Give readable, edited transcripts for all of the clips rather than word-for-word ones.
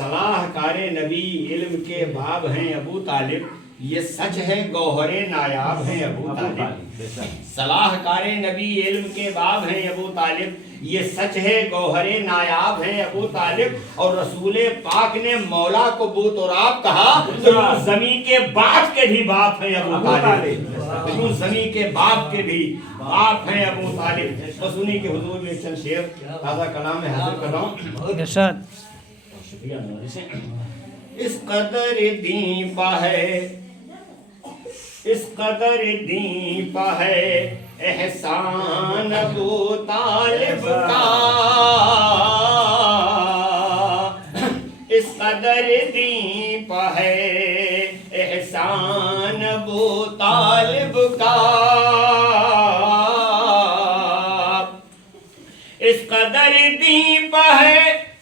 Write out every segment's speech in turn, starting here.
सलाह कार नबी इल्म के बाब हैं अबू तालिब, ये सच है गौहरे नायाब हैं अबू तालिब। सलाह कार नबी इल्म के बाब हैं अबू तालिब, ये सच है गौहरे नायाब हैं अबू तालिब। और रसूल पाक ने मौला को बूत और आप कहा तो ज़मीं के बाप के भी बाप हैं अबू तालिब, तो ज़मीं के बाप के भी बाप हैं अबू तालिब। बस उन्हीं के हुजूर में चंद शेर ताज़ा कलाम में हाजिर कर रहा हूँ। इस कदर दीपा है, इस कदर दीपा है एहसान अबू तालिब का, इस कदर दीपा है एहसान अबू तालिब का, इस कदर दीपा है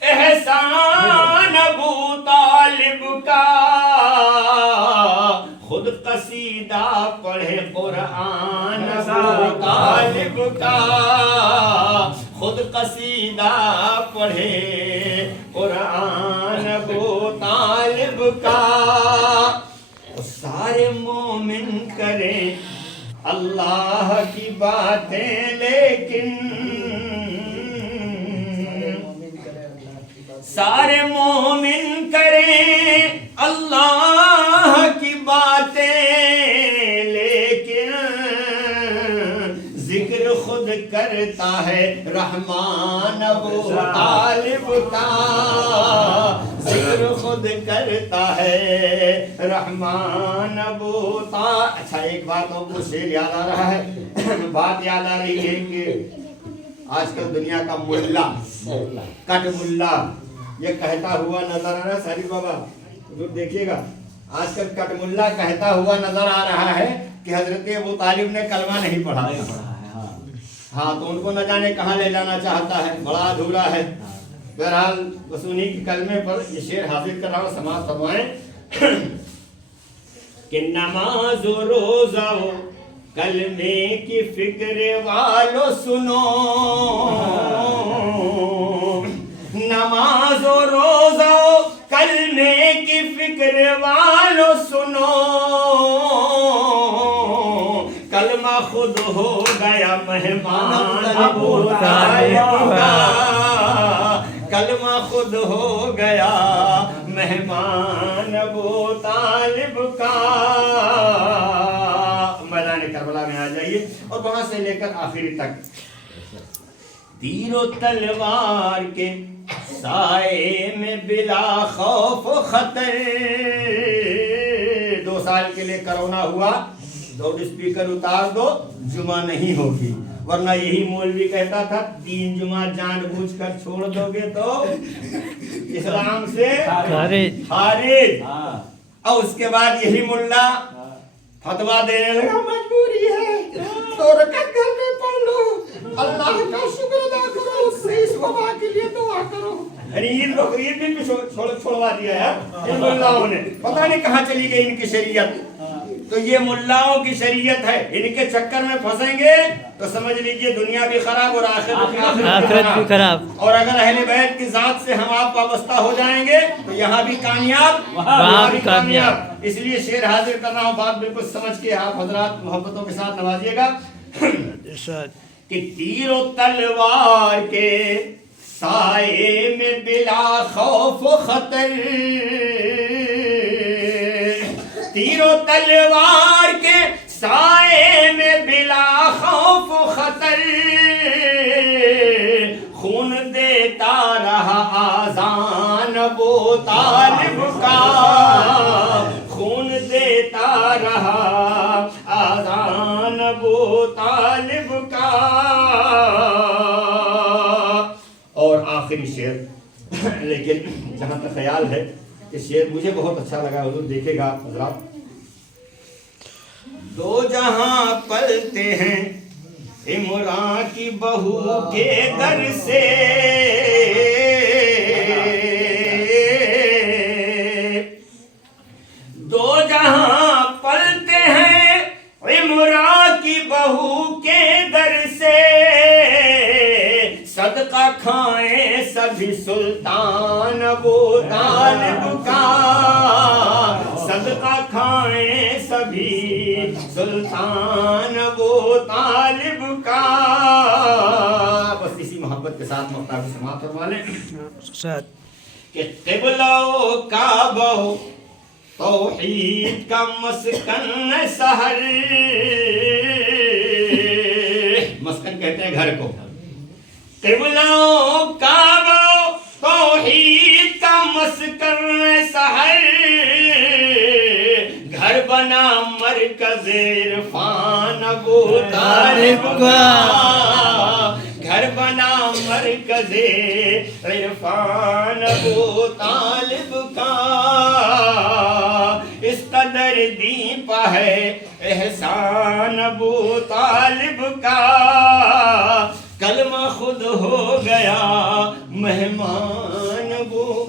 एहसान अबू तालिब का। खुद कसीदा पढ़े कुरान अबू तालिब का, खुद कसीदा पढ़े कुरान अबू तालिब का। सारे मोमिन करें अल्लाह की बातें लेकिन, सारे मोमिन करें अल्लाह की बातें लेकिन, जिक्र खुद करता है रहमान अबू तालिब का, जिक्र खुद करता है रहमान अबू तालिब। अच्छा एक बात आपको शेर याद आ रहा है, बात याद आ रही है कि आजकल दुनिया का मुल्ला कट मुल्ला ये कहता हुआ नजर आ रहा है। सारी बाबा तो देखिएगा आजकल कटमुल्ला कहता हुआ नजर आ रहा है कि हजरत अबू तालिब ने कलमा नहीं पढ़ा है। हाँ तो उनको न जाने कहाँ ले जाना चाहता है, बड़ा अधूरा है। बहरहाल बस उन्हीं के कलमे पर ये शेर हाजिर कर रहा हूँ, समाज फरमाएं कि नमाज रोजा कलमे की फिक्र वालो सुनो, नमाज और रोजा कलमे की फिक्र वालो सुनो, कलमा खुद हो गया मेहमान अबू तालिब का, कलमा खुद हो गया मेहमान अबू तालिब का। मैदान करबला में आ जाइए और वहां से लेकर आखिरी तक। तीरो तलवार के साए में बिला खौफ खतर, 2 साल के लिए कोरोना हुआ, लाउड स्पीकर उतार दो, जुमा नहीं होगी। वरना यही मौलवी कहता था 3 जुमा जानबूझकर छोड़ दोगे तो इस्लाम से खारिज। और उसके बाद यही मुल्ला फतवा देने लगा मजबूरी है तो रकत घर में पढ़ लो, अल्लाह का शुक्र अदा करो, उससे इस वबा के लिए दुआ करो। अरे ईद बकरीद भी छोड़वा दिया है इन मुल्लाओं ने, पता नहीं कहाँ चली गई इनकी शरीयत। तो ये मुल्लाओं की शरीयत है, इनके चक्कर में फंसेंगे तो समझ लीजिए दुनिया भी खराब और आखिरत भी खराब। और अगर अहले बैत की जात से हम आप वाबस्ता हो जाएंगे तो यहाँ भी कामयाब वहाँ भी कामयाब। इसलिए शेर हाजिर कर रहा हूँ, बात बिल्कुल समझ के आप हजरात मोहब्बतों के साथ नवाजिएगा कि तीरों तलवार के साए में बिला खौफ खतर, तीरों तलवार के साए में बिला खौफ खतर, खून देता रहा आज़ान अबू तालिब का, खून देता रहा आज़ान अबू तालिब का। और आखिरी शेर, लेकिन जहाँ तक ख्याल है कि शेर मुझे बहुत अच्छा लगा, हुजूर देखेगा हजरात। 2 जहां पलते हैं इमरान की बहू के दर से, दो जहां पलते हैं इमरान की बहू के दर से, सदका खाएं सभी सुल्तान ابو طالب کا صدقہ کھائیں سبھی سلطان ابو طالب کا. بس اسی محبت کے ساتھ مختار کو سماعت فرما لیں کہ قبلہ و کعبہ توحید کا مسکن سحر. مسکن کہتے ہیں گھر کو. قبلہ و کعبہ توحید کا مسکن سحر. گھر بنا مرکز عرفان ابو طالب کا. گھر بنا مرکز عرفان ابو طالب کا. اس قدر دیپا ہے احسان ابو طالب کا. کلمہ خود ہو گیا مہمان ابو.